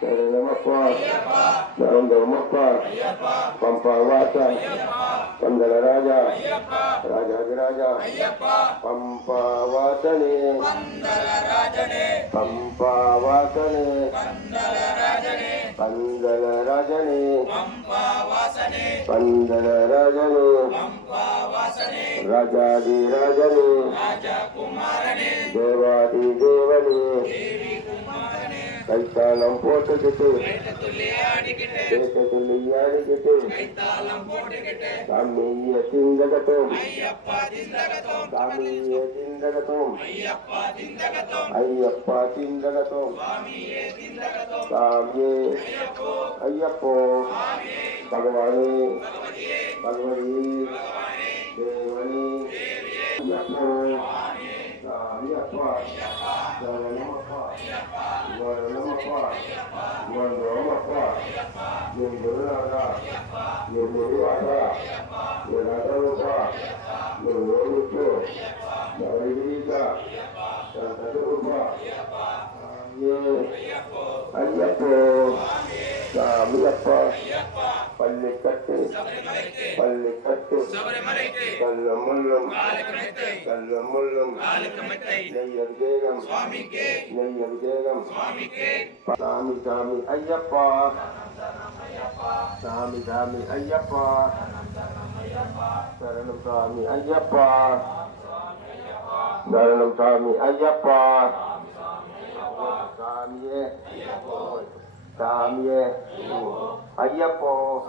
ಶರಣಮಪ್ಪ ನರಂದರಮಪ್ಪ ಪಂಪ ವಾಸ ಚಂದನ ರಾಜ ರಾಜಾಭಿರಾಜ ಪಂಪ ವಾಸನೆ ಪಂಪ ವಾಸನೆ ಪಂದಲ ರಾಜನೆ ಪಂದಲ ರಾಜನೆ ರಾಜಾದಿ ರಾಜನೆ ದೇವಾದಿ ದೇವನೇ கைத்தாளம் போட்டுக்கிட்டு கேட்ட சொல்லி ஆடிக்கிட்டு சாமிய சிந்தகட்டும் சாமிய சிந்தகட்டும் ஐயப்பா சிந்தகட்டும் சாமியே ஐயப்போ பகவானே பகவதி தேவனே ஐயப்போ ஐயப்போ சாமியப்பா சரணமப்பா வரணமப்பா வந்தோமப்பா என் குருநாதா முள்ளும் முள்ளும் சாமி சாமி ஐயப்பா சாமி சாமி ஐயப்பா சரணம் சாமி ஐயப்பா சரணம் சாமி ஐயப்பா சாமியே சாமியே. ஐயப்போ.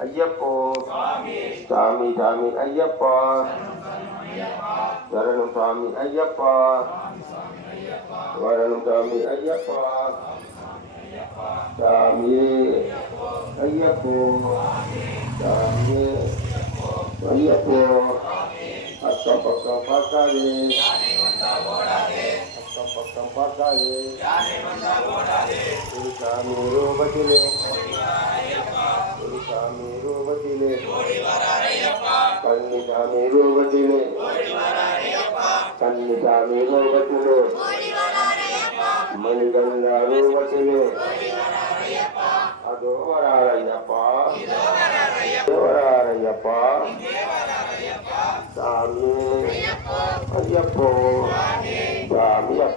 ஐயப்போ. சாமி சாமி ஐயப்பா. சரணம் சாமி ஐயப்பா. வரணும் சாமி ஐயப்பா. சாமியே. ஐயப்போ. சாமியே. ஐயப்போ. அக்கம் பக்கம் பார்க்காதே. பக்கம் பார்க்காதே ஒரு சாமி ரூபத்திலே ஒரு சாமி ரூபத்திலே கண்ணி சாமி ரூபத்திலே கண்ணி சாமி ரூபத்திலே மணிகண்ட ரூபத்திலே அதோ வராரையப்பா வராரையப்பா சாமி ஐயப்போ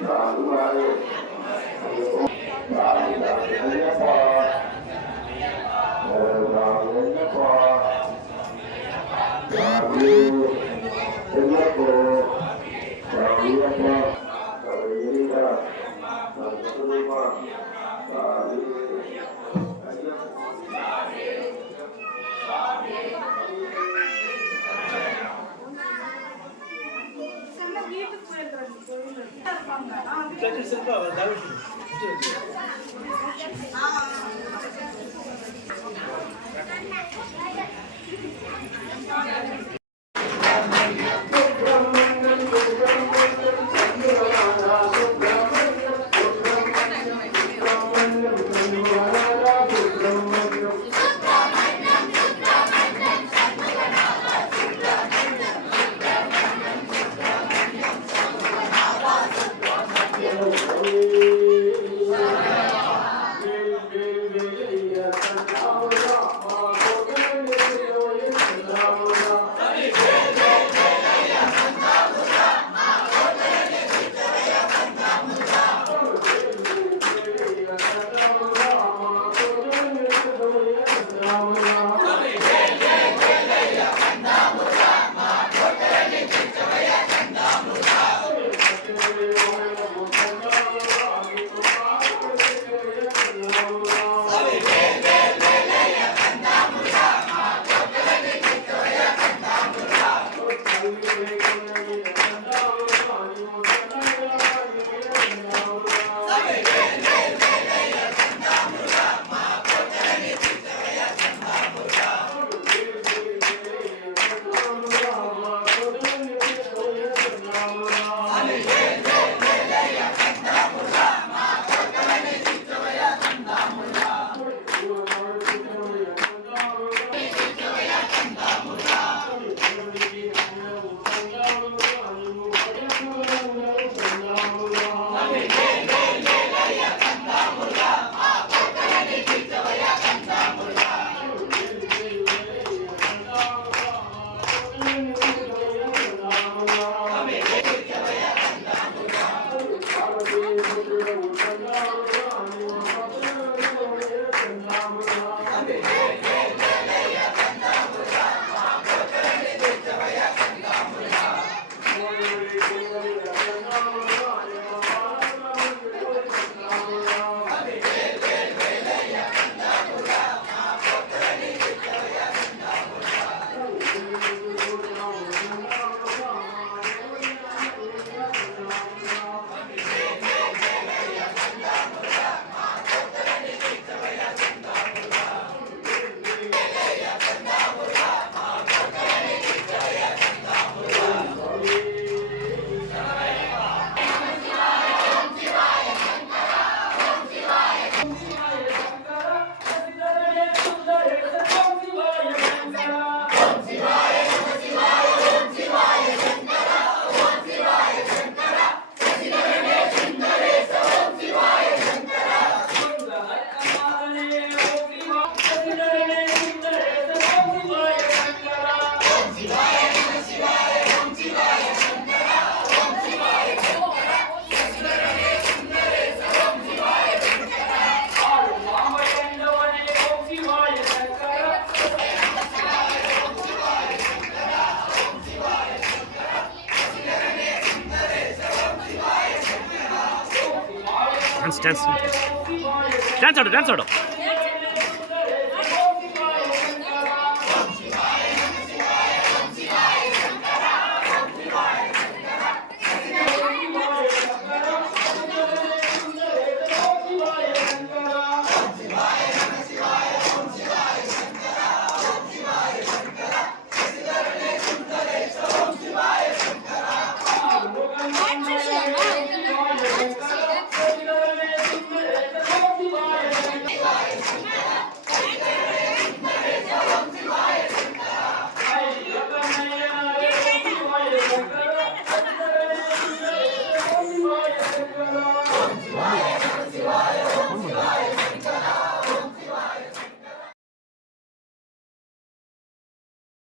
Thank you. Bırakırsan da var, davet edin. Dance dance dance ఆడు డాన్స్ ఆడు